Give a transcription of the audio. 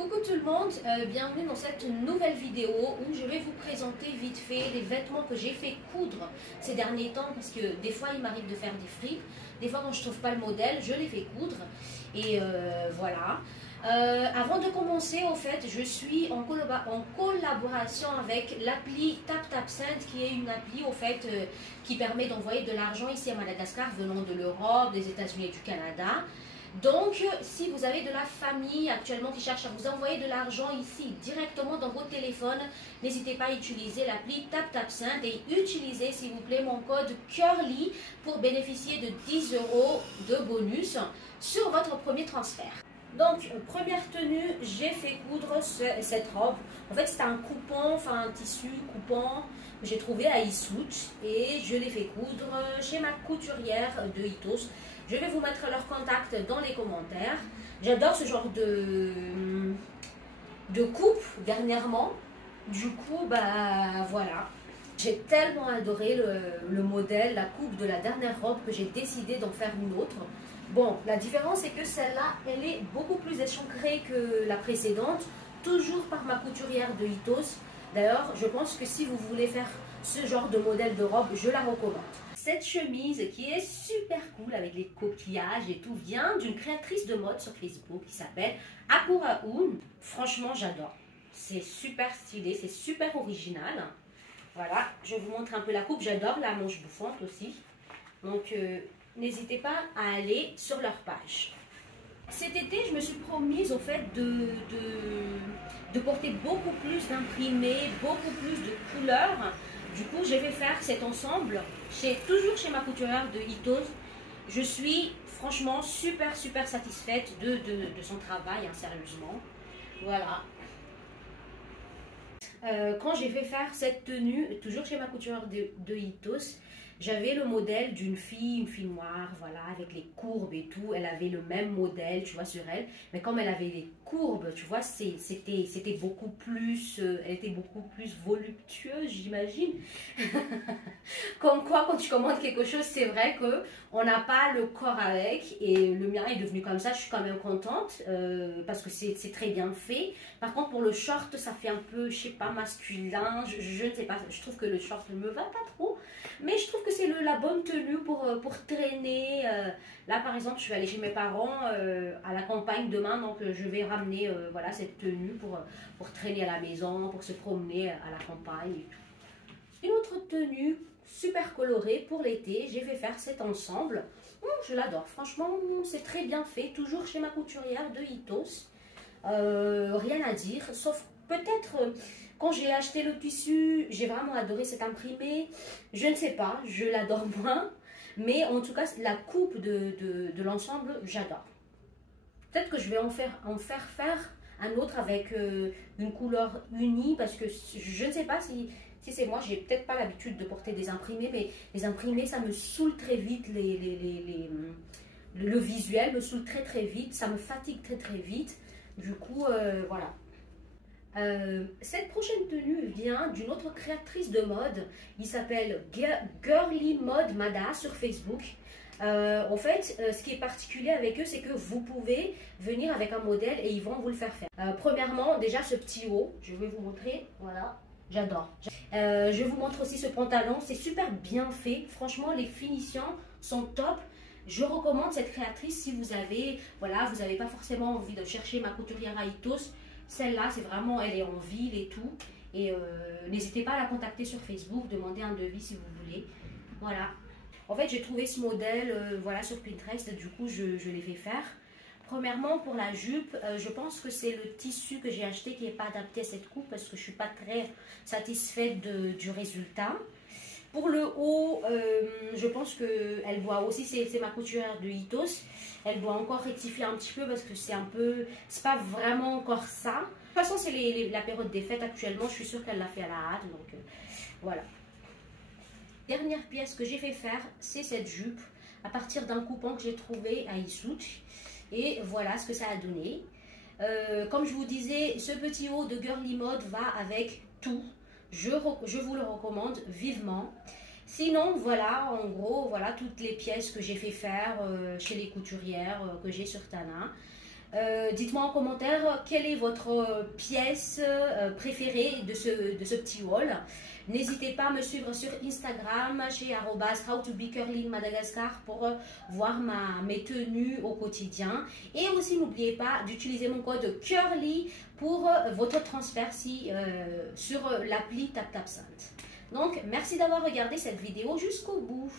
Coucou tout le monde, bienvenue dans cette nouvelle vidéo où je vais vous présenter vite fait les vêtements que j'ai fait coudre ces derniers temps parce que des fois il m'arrive de faire des fripes, des fois quand je trouve pas le modèle je les fais coudre et voilà. Avant de commencer, au fait, je suis en collaboration avec l'appli TapTapSend qui est une appli au fait qui permet d'envoyer de l'argent ici à Madagascar venant de l'Europe, des États-Unis et du Canada. Donc, si vous avez de la famille actuellement qui cherche à vous envoyer de l'argent ici directement dans votre téléphone, n'hésitez pas à utiliser l'appli TapTapSend et utilisez s'il vous plaît mon code CURLY pour bénéficier de 10 € de bonus sur votre premier transfert. Donc, première tenue, j'ai fait coudre cette robe. En fait, c'était un coupon, enfin un tissu coupant que j'ai trouvé à Issout et je l'ai fait coudre chez ma couturière de Itos. Je vais vous mettre leur contact dans les commentaires. J'adore ce genre de coupe dernièrement. Du coup, bah voilà. J'ai tellement adoré le modèle, la coupe de la dernière robe que j'ai décidé d'en faire une autre. Bon, la différence c'est que celle-là, elle est beaucoup plus échancrée que la précédente, toujours par ma couturière de Itos. D'ailleurs, je pense que si vous voulez faire ce genre de modèle de robe, je la recommande. Cette chemise qui est super cool avec les coquillages et tout vient d'une créatrice de mode sur Facebook qui s'appelle Akura Un. Franchement, j'adore. C'est super stylé, c'est super original. Voilà, je vous montre un peu la coupe. J'adore la manche bouffante aussi. Donc, n'hésitez pas à aller sur leur page. Cet été, je me suis promise au fait de porter beaucoup plus d'imprimés, beaucoup plus de couleurs. Du coup, je vais faire cet ensemble toujours chez ma couturière de Itos. Je suis franchement super satisfaite de son travail, hein, sérieusement. Voilà. Quand j'ai fait faire cette tenue, toujours chez ma couturière de Itos, j'avais le modèle d'une fille, une fille noire, voilà, avec les courbes et tout. Elle avait le même modèle, tu vois, sur elle. Mais comme elle avait les courbes, tu vois, c'était beaucoup plus, elle était beaucoup plus voluptueuse, j'imagine. Comme quoi, quand tu commandes quelque chose, c'est vrai que on n'a pas le corps avec. Et le mien est devenu comme ça, je suis quand même contente parce que c'est très bien fait. Par contre, pour le short, ça fait un peu, je sais pas, masculin. Je ne sais pas, je trouve que le short ne me va pas trop. Mais je trouve que c'est la bonne tenue pour traîner. Là, par exemple, je vais aller chez mes parents à la campagne demain. Donc, je vais ramener voilà, cette tenue pour traîner à la maison, pour se promener à la campagne et tout. Une autre tenue super colorée pour l'été. J'ai fait faire cet ensemble. Je l'adore. Franchement, c'est très bien fait. Toujours chez ma couturière de Itos. Rien à dire. Sauf peut-être... quand j'ai acheté le tissu, j'ai vraiment adoré cet imprimé. Je ne sais pas, je l'adore moins. Mais en tout cas, la coupe de l'ensemble, j'adore. Peut-être que je vais en faire un autre avec une couleur unie. Parce que je ne sais pas si c'est moi, j'ai peut-être pas l'habitude de porter des imprimés. Mais les imprimés, ça me saoule très vite. Le visuel me saoule très vite. Ça me fatigue très vite. Du coup, voilà. Cette prochaine tenue vient d'une autre créatrice de mode. Il s'appelle Girly Mode Mada sur Facebook. En fait, ce qui est particulier avec eux, c'est que vous pouvez venir avec un modèle et ils vont vous le faire faire. Premièrement, déjà ce petit haut, je vais vous montrer. Voilà, j'adore. Je vous montre aussi ce pantalon, c'est super bien fait. Franchement, les finitions sont top. Je recommande cette créatrice si vous avez, voilà, vous n'avez pas forcément envie de chercher ma couturière à Itos. Celle-là, c'est vraiment, elle est en ville et tout. Et n'hésitez pas à la contacter sur Facebook, demandez un devis si vous voulez. Voilà. En fait, j'ai trouvé ce modèle voilà, sur Pinterest, du coup, je l'ai fait faire. Premièrement, pour la jupe, je pense que c'est le tissu que j'ai acheté qui n'est pas adapté à cette coupe parce que je ne suis pas très satisfaite du résultat. Pour le haut, je pense qu'elle doit aussi, c'est ma couturière de Itos, elle doit encore rectifier un petit peu parce que c'est un peu, c'est pas vraiment encore ça. De toute façon, c'est la période des fêtes actuellement, je suis sûre qu'elle l'a fait à la hâte, donc voilà. Dernière pièce que j'ai fait faire, c'est cette jupe à partir d'un coupon que j'ai trouvé à Issout. Et voilà ce que ça a donné. Comme je vous disais, ce petit haut de Girly Mode va avec tout. Je vous le recommande vivement. Sinon, voilà, en gros, voilà toutes les pièces que j'ai fait faire chez les couturières que j'ai sur Tana. Dites-moi en commentaire quelle est votre pièce préférée de ce petit haul. N'hésitez pas à me suivre sur Instagram chez @howtobecurly_madagascar pour voir mes tenues au quotidien. Et aussi n'oubliez pas d'utiliser mon code CURLY pour votre transfert sur l'appli TapTapSend. Donc merci d'avoir regardé cette vidéo jusqu'au bout.